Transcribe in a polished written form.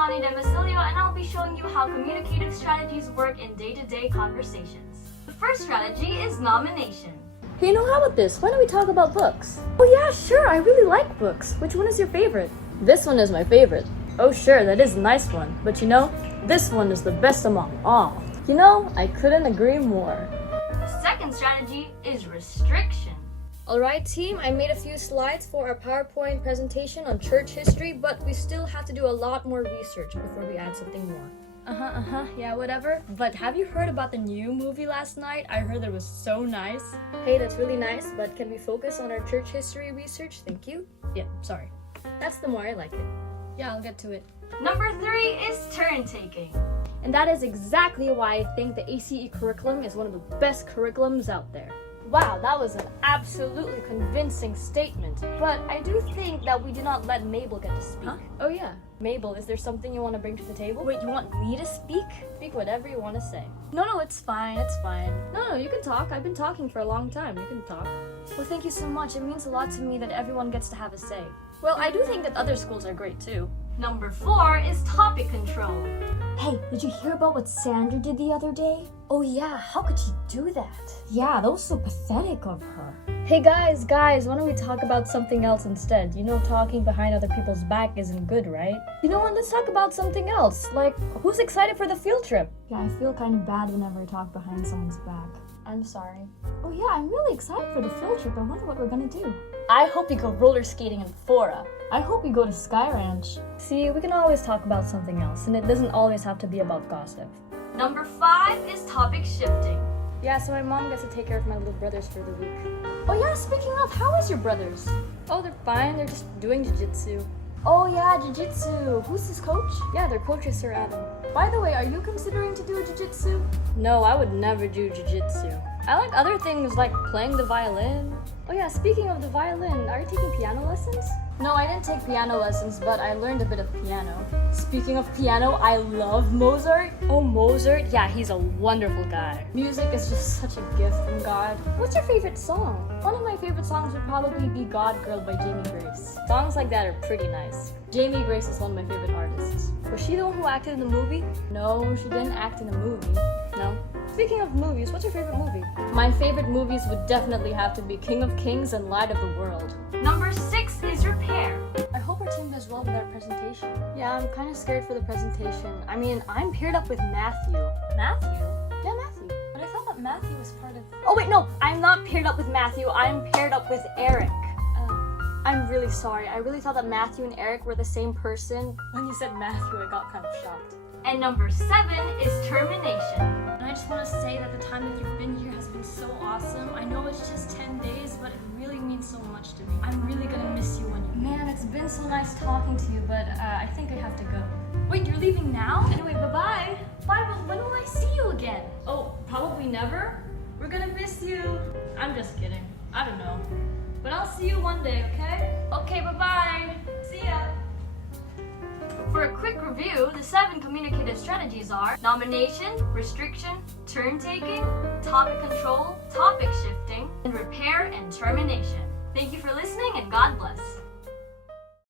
Connie Demasilio, and I'll be showing you how communicative strategies work in day-to-day conversations. The first strategy is nomination. Hey, how about this? Why don't we talk about books? Oh yeah, sure, I really like books. Which one is your favorite? This one is my favorite. Oh sure, that is a nice one. But this one is the best among all. I couldn't agree more. The second strategy is restriction. Alright team, I made a few slides for our PowerPoint presentation on church history, but we still have to do a lot more research before we add something more. Yeah, whatever. But have you heard about the new movie last night? I heard it was so nice. Hey, that's really nice, but can we focus on our church history research? Thank you. Yeah, sorry. That's the more I like it. Yeah, I'll get to it. Number 3 is turn-taking. And that is exactly why I think the ACE curriculum is one of the best curriculums out there. Wow, that was an absolutely convincing statement. But I do think that we did not let Mabel get to speak. Huh? Oh yeah. Mabel, is there something you want to bring to the table? Wait, you want me to speak? Speak whatever you want to say. No, it's fine, it's fine. No, you can talk. I've been talking for a long time. You can talk. Well, thank you so much. It means a lot to me that everyone gets to have a say. Well, I do think that other schools are great too. Number 4 is topic control. Hey, did you hear about what Sandra did the other day? Oh yeah, how could she do that? Yeah, that was so pathetic of her. Hey guys, why don't we talk about something else instead? Talking behind other people's back isn't good, right? You know what, let's talk about something else. Like, who's excited for the field trip? Yeah, I feel kind of bad whenever I talk behind someone's back. I'm sorry. Oh yeah, I'm really excited for the field trip. I wonder what we're gonna do. I hope we go roller skating in Fora. I hope we go to Sky Ranch. See, we can always talk about something else, and it doesn't always have to be about gossip. Number 5 is topic shifting. Yeah, so my mom gets to take care of my little brothers for the week. Oh yeah, speaking of, how is your brothers? Oh, they're fine. They're just doing jiu-jitsu. Oh yeah, jiu-jitsu. Who's his coach? Yeah, their coach is Sir Adam. By the way, are you considering to do jiu-jitsu? No, I would never do jiu-jitsu. I like other things like playing the violin. Oh yeah, speaking of the violin, are you taking piano lessons? No, I didn't take piano lessons, but I learned a bit of piano. Speaking of piano, I love Mozart. Oh, Mozart? Yeah, he's a wonderful guy. Music is just such a gift from God. What's your favorite song? One of my favorite songs would probably be God Girl by Jamie Grace. Songs like that are pretty nice. Jamie Grace is one of my favorite artists. Was she the one who acted in the movie? No, she didn't act in the movie. No. Speaking of movies, what's your favorite movie? My favorite movies would definitely have to be King of Kings and Light of the World. Number 6 is repair. I hope our team does well with our presentation. Yeah, I'm kind of scared for the presentation. I mean, I'm paired up with Matthew. Matthew? Yeah, Matthew. But I thought that Matthew was part of... Oh wait, no! I'm not paired up with Matthew. I'm paired up with Eric. I'm really sorry. I really thought that Matthew and Eric were the same person. When you said Matthew, I got kind of shocked. And number 7 is termination. And I just want to say that the time that you've been here has been so awesome. I know it's just 10 days, but it really means so much to me. I'm really gonna miss you when you... Man, it's been so nice talking to you, but I think I have to go. Wait, you're leaving now? Anyway, bye-bye. Bye, but when will I see you again? Oh, probably never? We're gonna miss you. I'm just kidding. I don't know. But I'll see you one day, okay? Okay, bye-bye. See ya. For a quick review, the 7 communicative strategies are nomination, restriction, turn-taking, topic control, topic shifting, and repair and termination. Thank you for listening, and God bless.